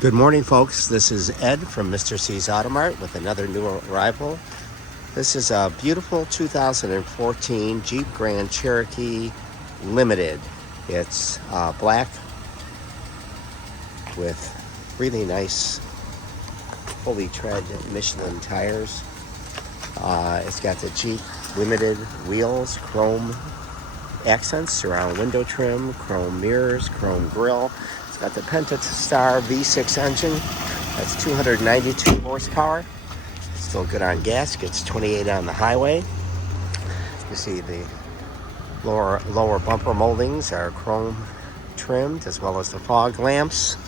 Good morning, folks. This is Ed from Mr. C's Automart with another new arrival. This is a beautiful 2014 Jeep Grand Cherokee Limited. It's black with really nice fully tread Michelin tires. It's got the Jeep Limited wheels, chrome accents, surround window trim, chrome mirrors, chrome grille. It's got the Penta Star V6 engine. That's 292 horsepower. Still good on gas. Gets 28 on the highway. You see the lower bumper moldings are chrome trimmed, as well as the fog lamps,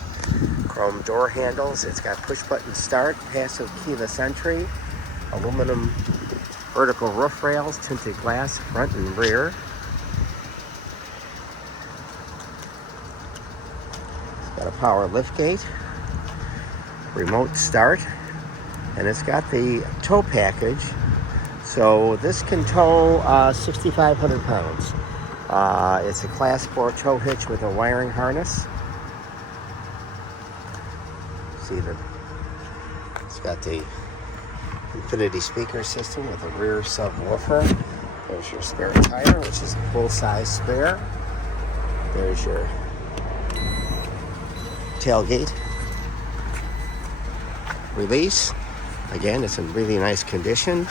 chrome door handles. It's got push button start, passive keyless entry, aluminum vertical roof rails, tinted glass front and rear. Got a power liftgate, remote start, and it's got the tow package. So this can tow 6,500 pounds. It's a Class 4 tow hitch with a wiring harness. See it's got the infinity speaker system with a rear subwoofer. There's your spare tire, which is a full-size spare. There's your tailgate release. Again, it's in really nice condition.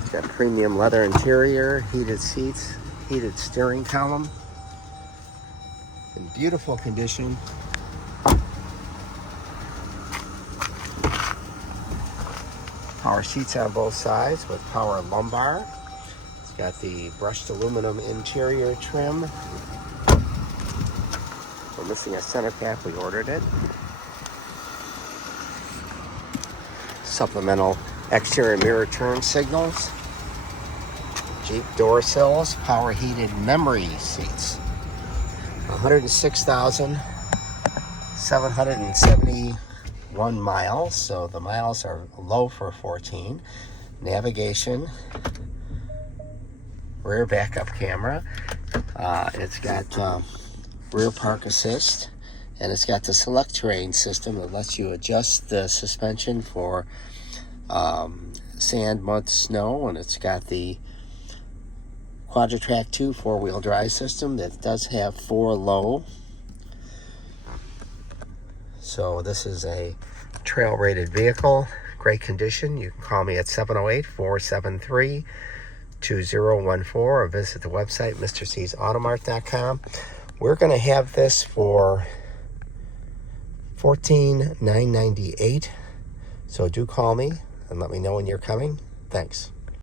It's got premium leather interior, heated seats, heated steering column, in beautiful condition. Power seats on both sides with power lumbar. It's got the brushed aluminum interior trim. We're missing a center cap, we ordered it. Supplemental exterior mirror turn signals. Jeep door sills, power heated memory seats. 106,771 miles, so the miles are low for 14. Navigation, rear backup camera. It's got rear park assist, and it's got the Selec-Terrain system that lets you adjust the suspension for sand, mud, snow, and it's got the Quadra Trac 2 four-wheel drive system that does have 4 low. So this is a trail-rated vehicle, great condition. You can call me at 708-473-2014 or visit the website mrcsautomart.com. We're going to have this for $14,998. So do call me and let me know when you're coming. Thanks.